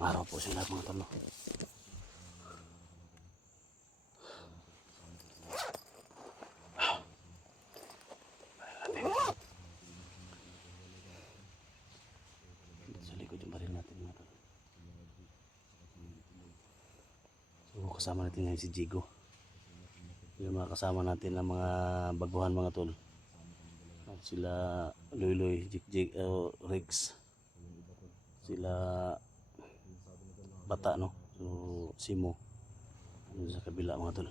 Araw po sila mga tol. Sa likod yung baril natin mga tol. So kasama natin ngayon si Jigo. Yung mga kasama natin ng mga baguhan mga tol. Sila Loy, Jik, Rex. Sila Bata no. So Simo. Ano sa kabila mga tol.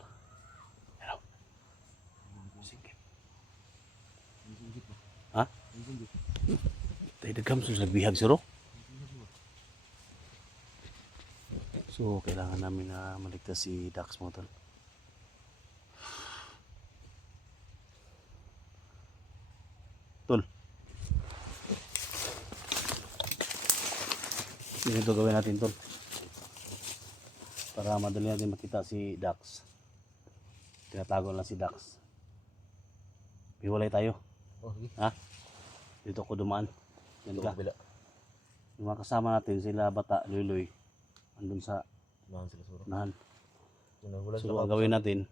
Hello. Sige. Ha? Tayo dagam sa bihag siro. So kailangan namin na maligtas si Dax mga tol. Tol. Ganito gawin natin tol. Para madali natin makita si Dax. Tinatago lang si Dax. Hiwalay tayo. Oh, sige. Ha? Dito ko dumaan. Yan ka. Bila. Yung mga kasama natin sila Bata, Loy. Andun sa Nahan sila suro. nahan. Wala So ang gawin natin,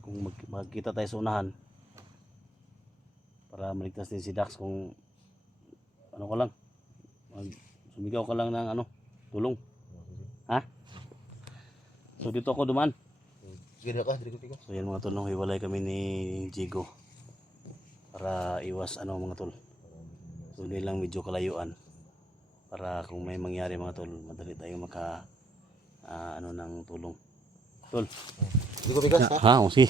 kung magkita tayo sa unahan, para maligtas din si Dax kung ano ka lang, sumigaw ka lang ng ano, tulong. Ha? So dito ako dumaan. Sige na ka, dito ko. So yan mga tol, hiwalay kami ni Jigo para iwas ano mga tol. So hindi lang medyo kalayuan para kung may mangyari mga tol, madali tayo maka ano ng tulong. Tol. Dito ko bigas ha. Ha, o si.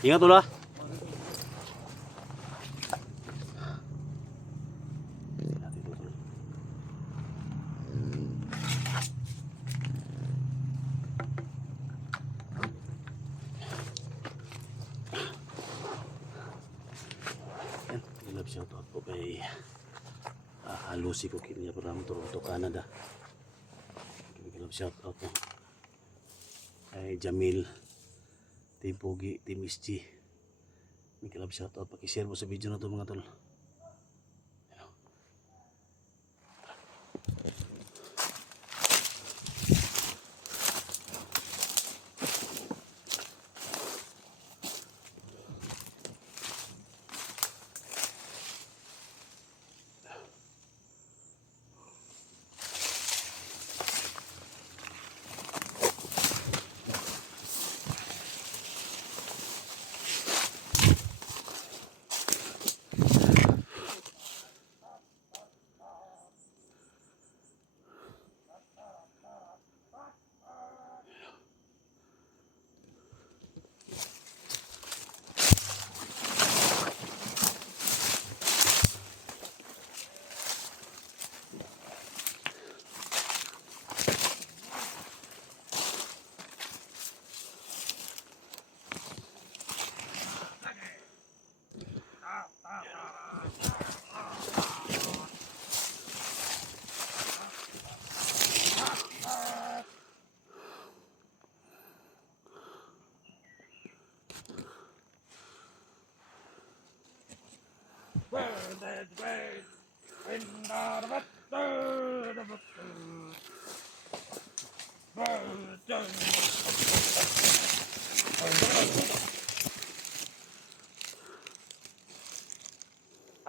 Ingat tol ha. Love shout out po kay Lucy ko kanya from Toronto, Canada. Love shout out po kay Jamil, Team Pogi, Team SG. Love shout out, paki-share mo sa video na to mga tol.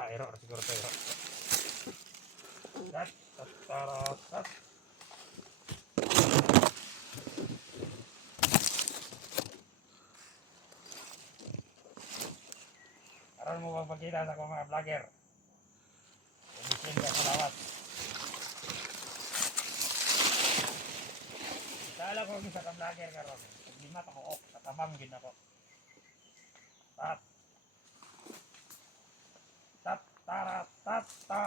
Aero, siguro tayo. Karon mo magpakita sa mga vlogger. Kumisin ka sa lawat. Kala ko sa ka vlogger karon. Lima ta ko katabang gid nako. Tap. Tap tara tap ta.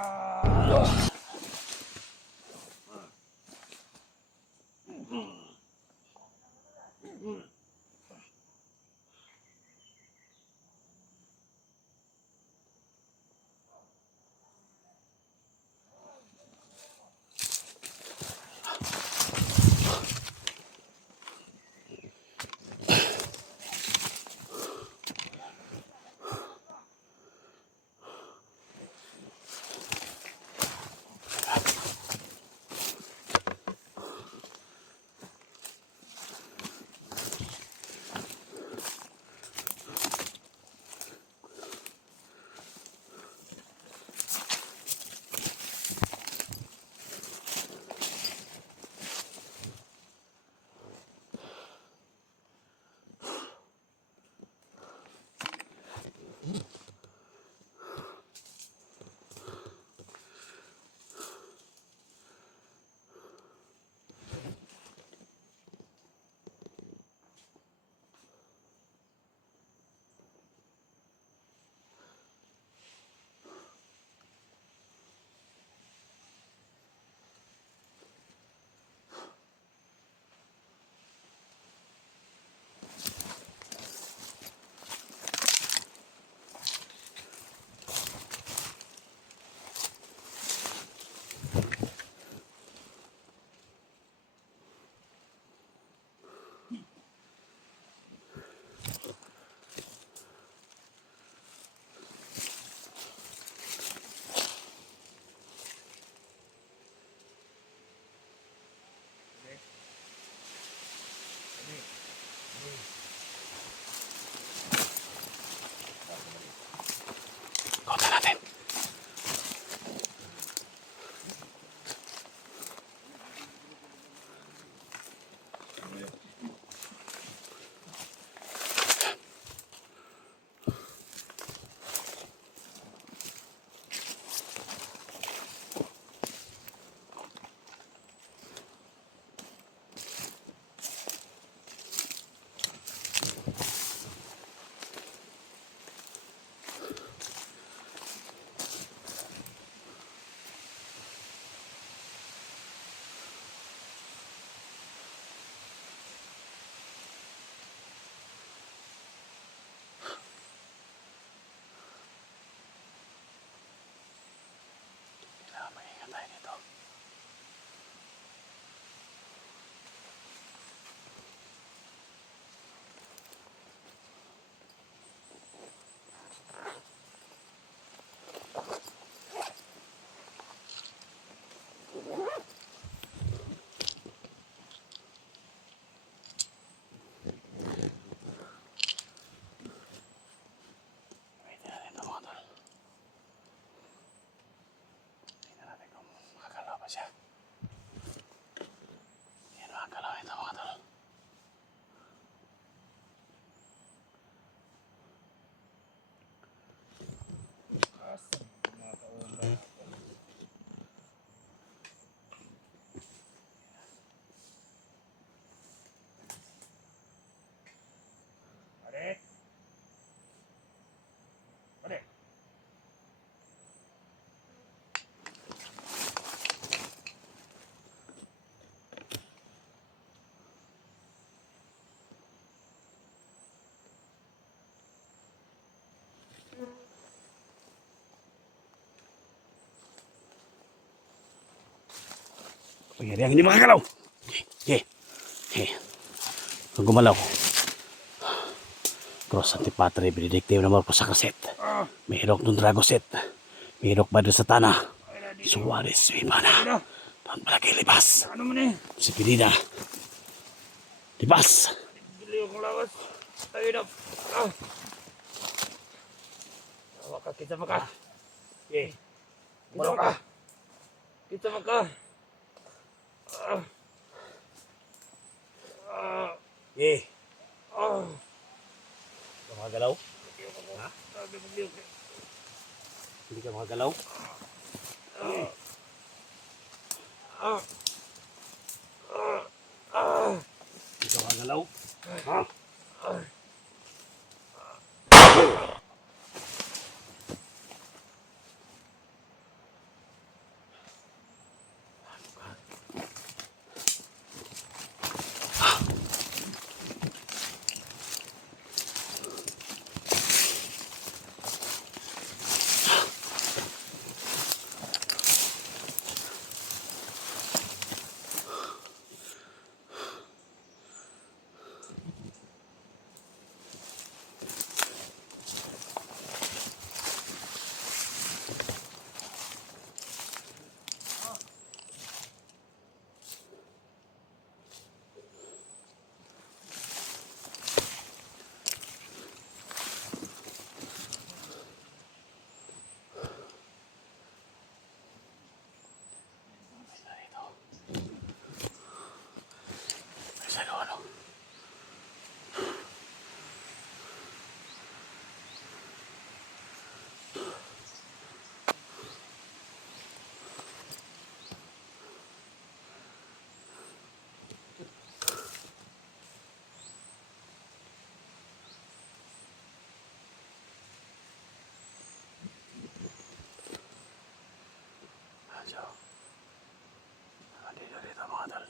Pangyarihan hindi makagalaw. Okay. Okay. Kung gumalaw. Cross Antipatri, benedictive naman po sa kaset. Mahirok ng Dragoset. Mahirok ba doon sa tanah. Suwares, Imana. Doon pala kay Libas. Ano man eh? Si Pinida. Libas. Bili akong lawas. Tayo na. Tawa ka, kita maka. Okay. Kita maka. Kita maka. Eh, Ah. makagalaw? Ha? Sabi mo liyo. Hindi ka makagalaw? Hindi ka makagalaw? Ha? Ano? So, dito mga tol.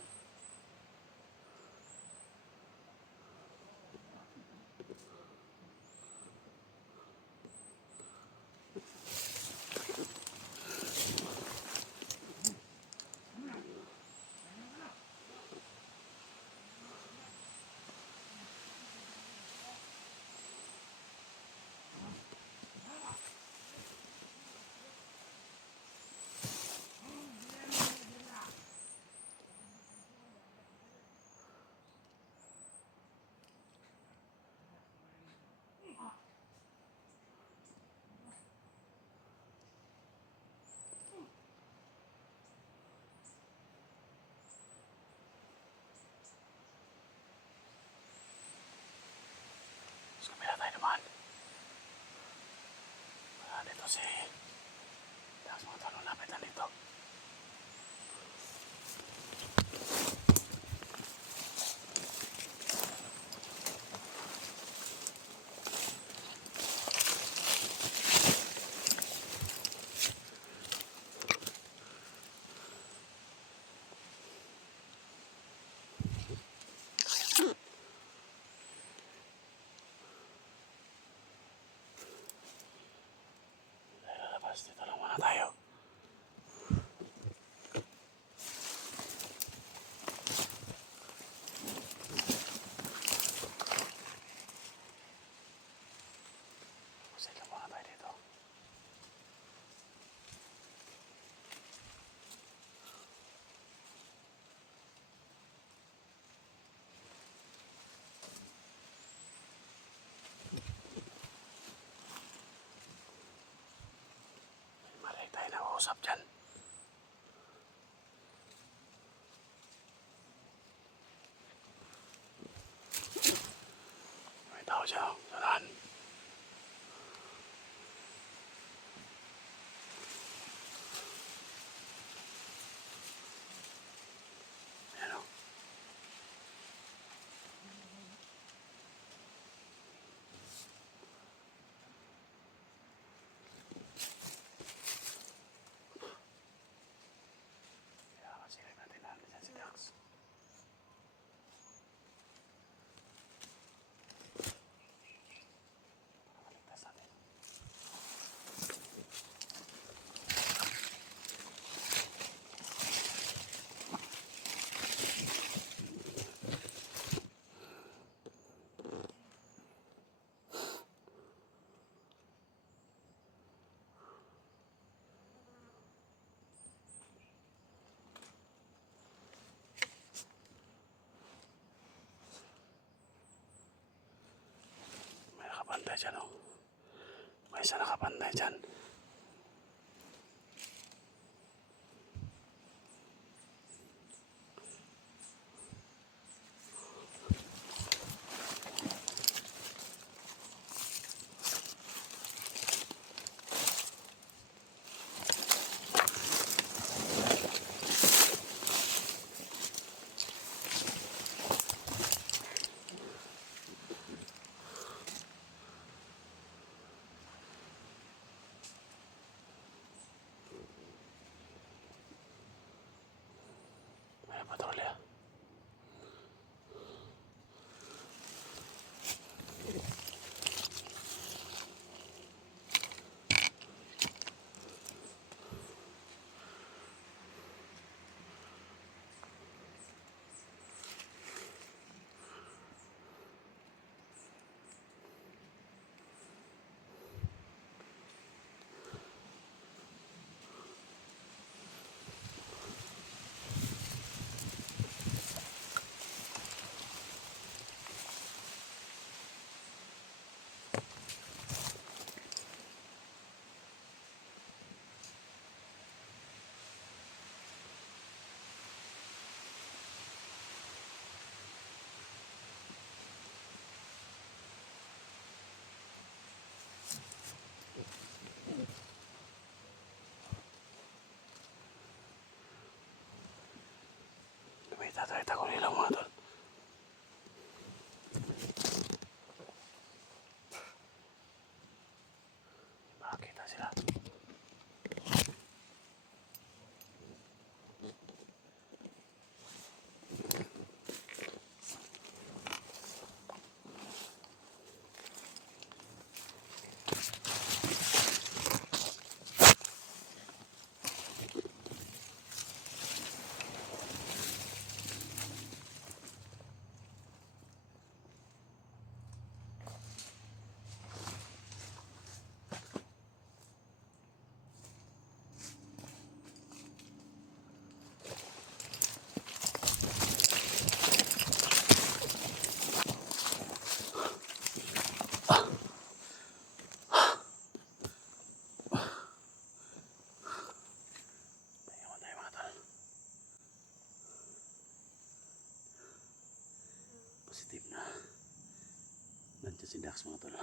Sa kabila tayo naman. Dito si... Tapos mga tolong lapitan dito. Lalabas dito lang muna tayo. Sige lang muna tayo dito. Maray tayo nag-uusap dyan. May tao siya. Saan? Ayan o. Kaya kasi natin natin si Dax. sila dyan, oh. May isa nakapantay dyan. May patrolya. Tatay ko nilang mga tol. Makakita sila. Pahingawan tayo mga tol. Positive na. Nandiyan si Dax mga tol.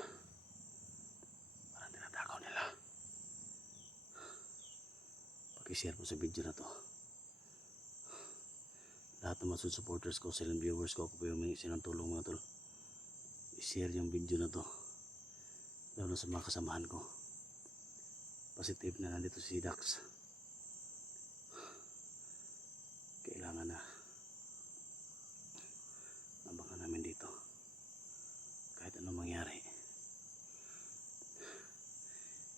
Parang tinatakaw nila. Pag-share mo sa video na to. Lahat ng mga supporters ko, silent viewers ko, ako po yung may sinantulong mga tol. I-share yung video na to. Lalo sa mga kasamahan ko. Positive na nandito si Dax. Kailangan na abangan namin dito. Kahit anong mangyari.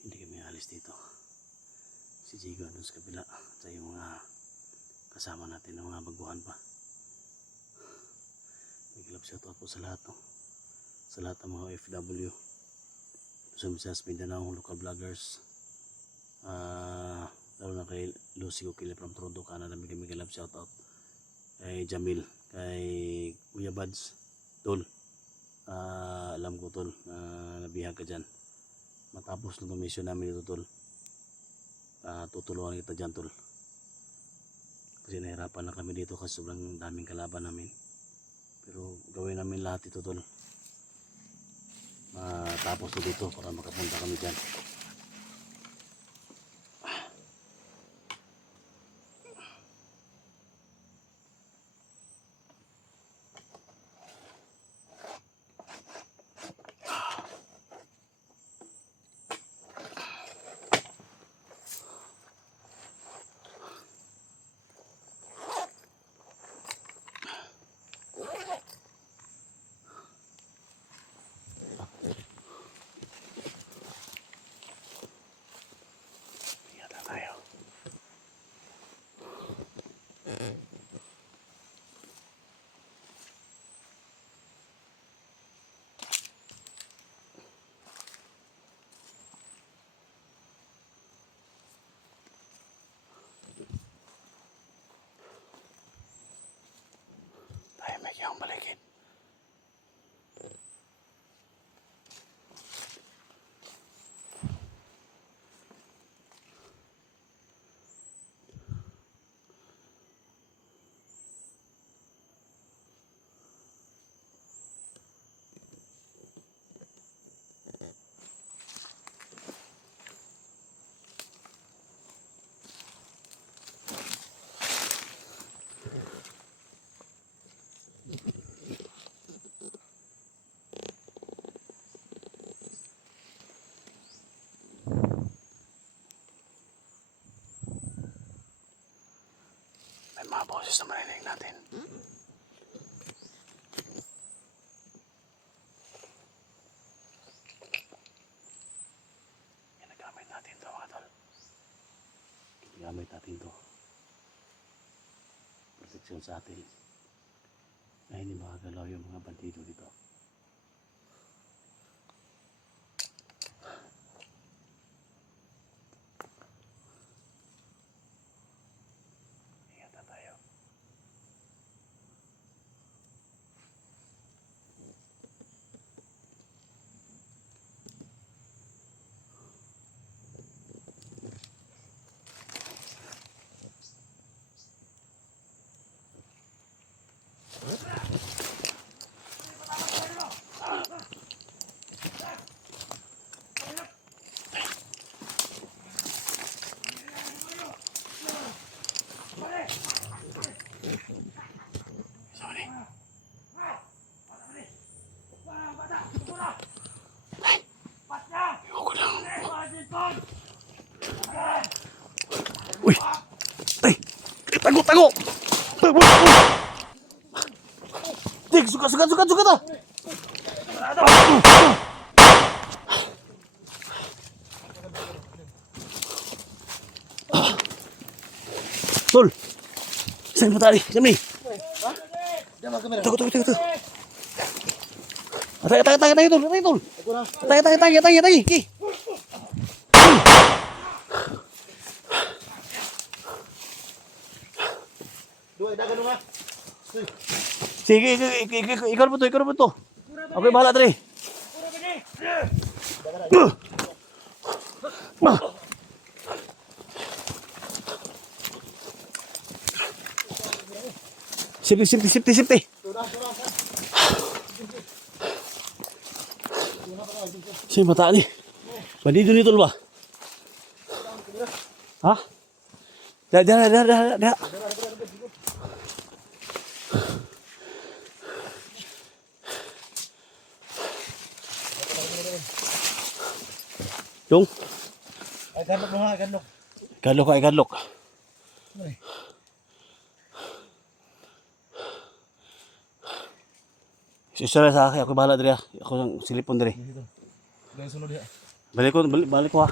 Hindi kami alis dito. Si Jigo doon sa kabila. At yung mga kasama natin ng mga baguhan pa. Big love shoutout po sa lahat, no? Sa lahat ng mga OFW. Sumisas Mindanao, local vloggers. Lalo na kay Lucy Ukili from Toronto, Canada. Big love shoutout. Kay Jamil, kay Kuya Bads, Tol. Alam ko Tol, nabihag ka dyan. Matapos ng mission namin dito Tol. Tutulungan kita dyan Tol. Kasi nahirapan na kami dito kasi sobrang daming kalaban namin. Pero gawin namin lahat ito Tol. Matapos na dito para makapunta kami dyan. boses na marinig natin. Ginagamit natin to mga tol. Ginagamit natin to. Proteksyon sa atin. Na hindi makagalaw yung mga bandido dito. Ingat na tayo. Sorry. Ayoko lang. Uy! Ay! Tago! Tago! Tago! Tig! Suka! Ta! Tol! Saan mo tali? Saan mo? Tago! Atay, tol! Atay! Ki! Dua, dagan mo nga. Sige, ikaw na po to. Ako'y bahala, Dre. Safety. Sino mata ni? Bandido ni tol ba? Ha? Dah. Yung? Ay, ganok mo nga, ganok. Igadlok. Ay. Isara sa akin, ako bahala diri. Ako ang silipon diri. Dito. Dahil sunod ya. Balik ko ha.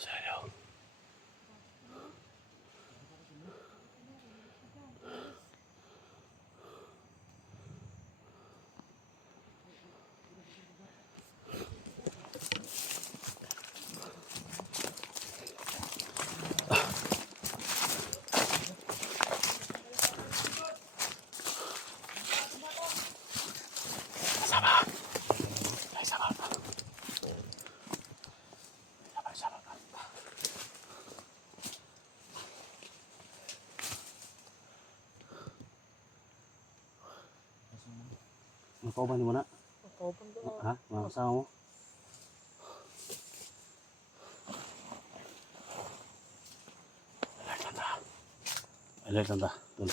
Sayo. Sama. Makauban mo na? Makauban ko na. Ha? Mga kasama mo? Alert lang ta. Tol.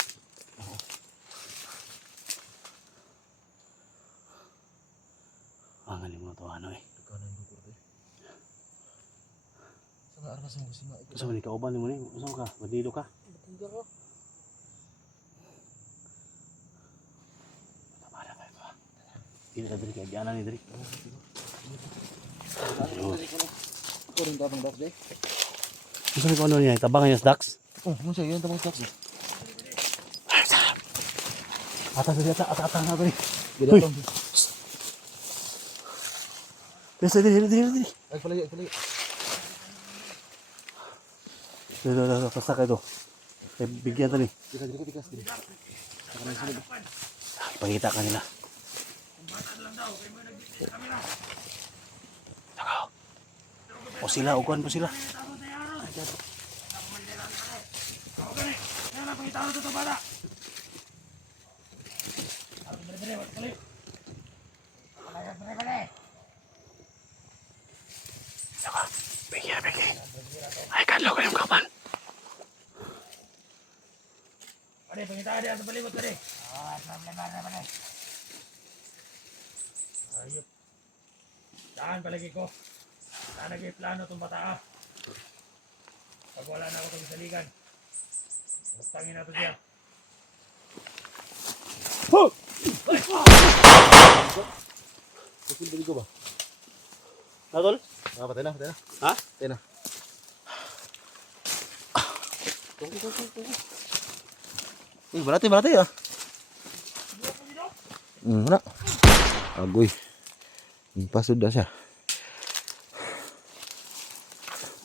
Angan mo na to ano eh. Kanan ko ko. Sa nga armas mo sima. Kasama ni kauban mo ni. Kasama ka? Bandido ka? Batinda ko. Tabara ka ito ha. Hindi ka diri kaya diyanan ni diri. Ko rin tabang box day. Kasama ko ano niya? Tabangan niya sa Dax? Oh, mo siya yan tabang box. Ay, sarap. Atas na diri. Gila Uy. tong. Biasa diri. Ay palayo. Dah, pasak itu. Bigyan tadi. Tikas. Pangita kanila. Takaw. O sila, uguan po sila. Balik. Balik. Saka, bigyan. Ay, kadlaw ko yung kapan. Pare, pangita dia sa palibot pare. Problema na pare. Ayop. Daan palagi ko. Daan nagay plano itong bata. Pag wala na ako itong saligan. Bustangin na ito siya. Bakit balik ko ba? Natol? Patay na. Ha? Patay na. Balati ah. Mana? Agoy. Pasud dah siya.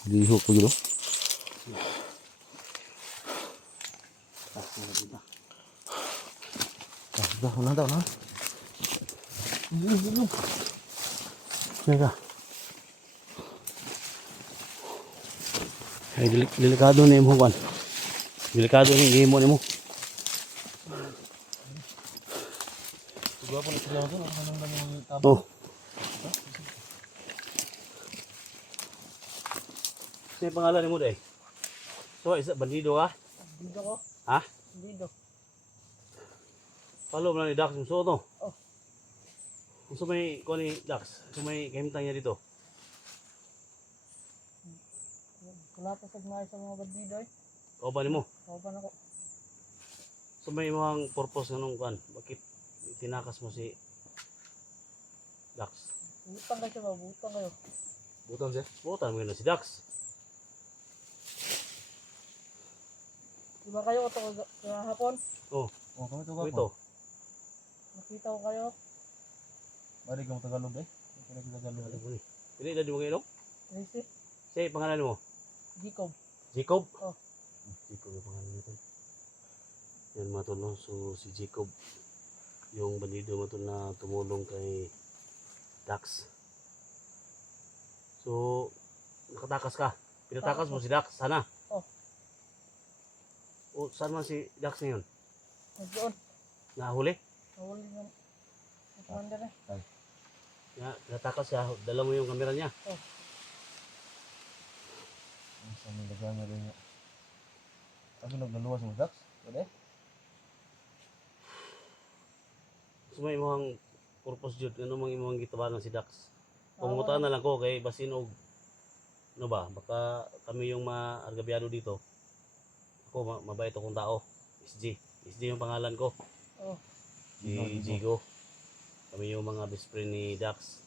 Lihok ko gitu. Dah, ulang tahu nah. Teka. Ay, delikado na mo, Juan. Delikado na yung mo. Gua pun sila tu, nang nang tabang. Oh. Ano yung pangalan mo, day? So, isa, bandido ka? Dito ko. Ha? Dito. Palo mo na ni Dax yung suot, no? Oh. Gusto may, kung ni Dax, gusto may kahimtang niya dito. Wala pa sa mga bandido eh. O ba ni mo? Kaupan ako. So may mga purpose nga nung kan, bakit tinakas mo si Dax? Butang kayo ba? Butang kayo. Butan siya? Butan mo yun na si Dax. Diba kayo ito kahapon? Oh, Oh, kami tu ito. Nakita ko kayo. Mari kamu Tagalog eh. Kini kita Tagalog. Ano mo ni? Pili na di mo kayo, Tracy. Say, pangalan mo? Jacob. Jacob? Oh. Jacob yung pangalan nito. Yan mga tol, no? So si Jacob, yung bandido mga tol na tumulong kay Dax. So, nakatakas ka. Pinatakas mo si Dax, sana. Oh. O, saan man si Dax ngayon? Nagdoon. Nahuli? Nahuli ng commander eh. Pinatakas siya, dala mo yung kamera niya. Sa mga dagang rin niya. Abi naglaluwas mo Dax? Pwede? So may imong purpose jud ano mang imong gitabanan si Dax. Pumunta na lang ko kay basin og no ba baka kami yung maargabyado dito. Ako mabait akong tao. SG yung pangalan ko. Oh. Si Jigo. Kami yung mga best friend ni Dax.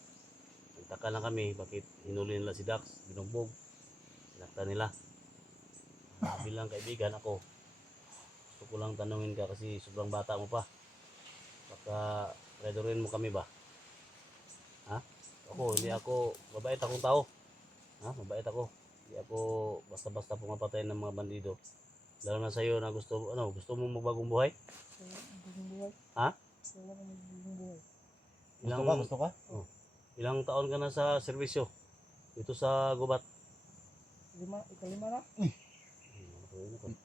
Nagtaka lang kami bakit hinuli nila si Dax, binugbog. Sinaktan nila. Bilang kaibigan ako. Gusto ko lang tanungin ka kasi sobrang bata mo pa. Baka redorin mo kami ba? Ha? Hindi ako, mabait akong tao. Ha? Mabait ako. Hindi ako basta-basta pumapatay ng mga bandido. Lalo na sa'yo na gusto mo magbagong buhay? Magiging buhay. Ha? Wala kang magiging buhay. Gusto ka? Ilang taon ka na sa serbisyo? Dito sa Gubat? Ikalima na?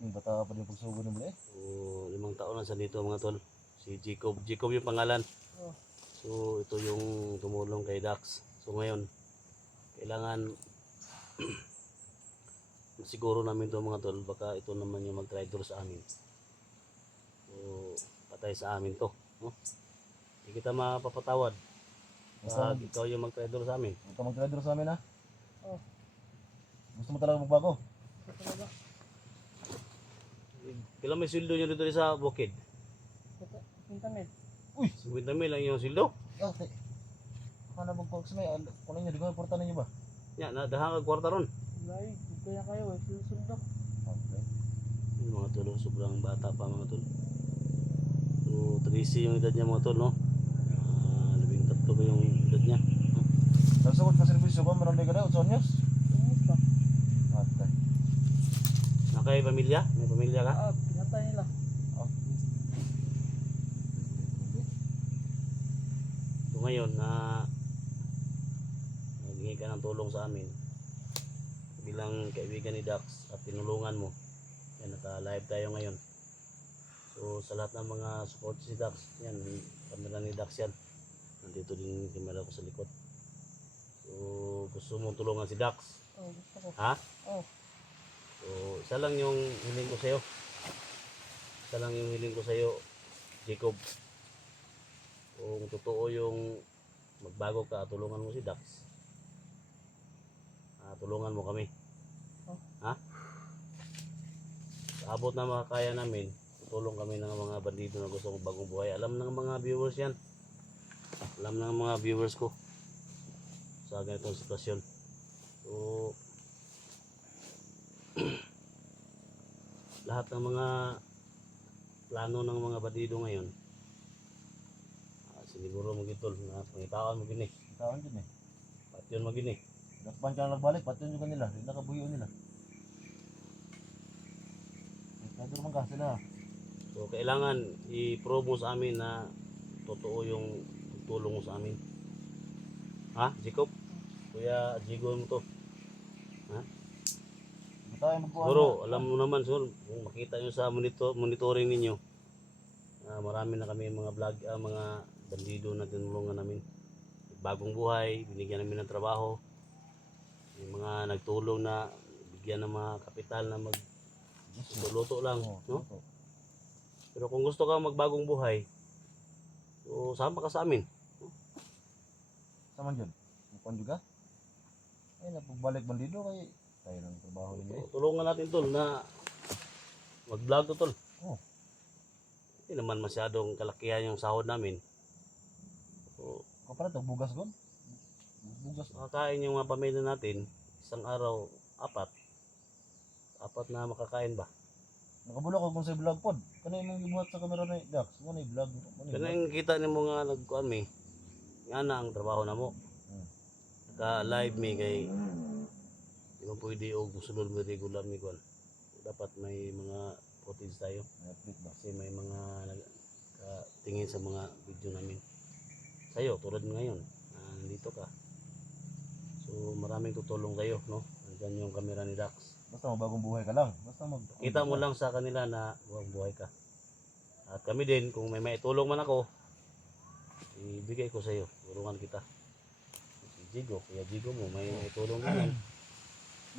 Yung bata pa din pagsugod ng buli. So, 5 taon na sa dito mga tol. Si Jacob. Jacob yung pangalan. Oh. So, ito yung tumulong kay Dax. So, ngayon, kailangan siguro namin to mga tol. Baka ito naman yung mag-traitor sa amin. So, patay sa amin to. No? Hindi kita mapapatawad. Pag ikaw yung mag-traitor sa amin. Huwag ka mag-trader sa amin ha. Oh. Gusto mo talaga magbago? Ito talaga. Kailan may sweldo nyo dito sa Bukid? Internet. 50 mil lang yung sweldo. Okay. Baka na magpag sa may. Kunin nyo, di ko importan ninyo ba? Yan, nadahang kwarta ron. Lai, dito na kayo eh. Susunod. Okay. Yung mga tol, sobrang bata pa mga tol. So, 13 yung edad niya mga tol, no? 13 ba yung edad niya? Nagsugod ka servisyo ko, meron din ka na, 8 anyos. Tumis pa. Okay. Nakay pamilya? May pamilya ka? Pinatay nila. Okay. So ngayon na naghingi ka ng tulong sa amin bilang kaibigan ni Dax at tinulungan mo. Yan, naka-live tayo ngayon. So sa lahat ng mga support si Dax, yan, Camera ni Dax yan. Nandito din yung camera ko sa likod. So, gusto mong tulungan si Dax? Oh, gusto ko. Ha? Oh. So, isa lang yung hiling ko sa'yo. Isa lang yung hiling ko sa'yo, Jacob. Kung totoo yung magbago ka, tulungan mo si Dax. Tulungan mo kami. Oh. Ha? Sa abot na makakaya namin, tulong kami ng mga bandido na gusto ng bagong buhay. Alam ng mga viewers yan. Alam ng mga viewers ko sa ganitong sitwasyon. So, lahat ng mga plano ng mga bandido ngayon, siniguro mo gitol na pangitawan mo gini. Itawan din eh. Patyon mo gini. Nakpan ka na nagbalik, patyon yung kanila. Hindi nakabuyo nila. Nagkado naman ka sila. So, kailangan i-prove mo sa amin na totoo yung tulong mo sa amin. Ha, Jacob? Kuya, Jigo mo to. Ha? Hindi tayo magkuhan. Siguro, alam mo naman, siguro, kung makita nyo sa monitoring ninyo, marami na kami mga vlog, mga bandido na tinulungan namin. Bagong buhay, binigyan namin ng trabaho. May mga nagtulong na bigyan ng mga kapital na magluluto lang. Oh, No? no? Pero kung gusto ka magbagong buhay, so sama ka sa amin. Saman dyan. Magkuhan juga. Ay, napagbalik bandido kay tayo ng trabaho ninyo eh. So, tulungan natin tol na mag-vlog to tol. Oh. Hindi naman masyadong kalakihan yung sahod namin. So, Kapala ito, bugas gon. Bugas. makakain yung mga pamilya natin, isang araw, apat na makakain ba? Nakabula ko kung sa vlog pod. Kanay mong gibuhat sa kamera ni Dax. Mo na vlog. Kaya yung kita ni mga nagkuhan mi, nga na ang trabaho na mo. Naka-live mi kay di mo pwede o sunod mo regular mi kuhan. Dapat may mga footage tayo Update ba? kasi may mga tingin sa mga video namin. Sa'yo, tulad ngayon, nandito ka. So maraming tutulong sa'yo, no? Nandyan yung camera ni Dax. Basta magbagong buhay ka lang. Basta Kita mo lang sa kanila na buhay ka. At kami din, kung may maitulong man ako, ibigay ko sa iyo. Tulungan kita. Si Jigo, Kuya Jigo mo, may maitulong din yan.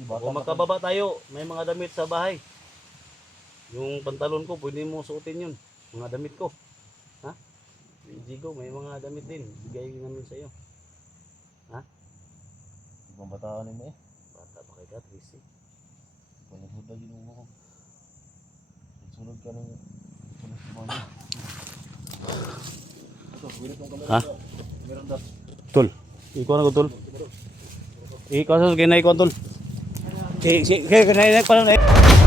Kung magkababa tayo, may mga damit sa bahay. Yung pantalon ko, pwede mo suotin yun. Mga damit ko. Ha? Si Jigo, may mga damit din. Bigay namin sa iyo. Ibang bataan mo eh. Bata pa kay Catrice. Panahod na ginuha ko. Sunod ka ng sunod sa mga niya. Ito, winit mong kamera. Ha? Meron Dax. Tol, ikaw na ko tol. Ikaw sa kinay ko tol. Kaya, kaya, kaya,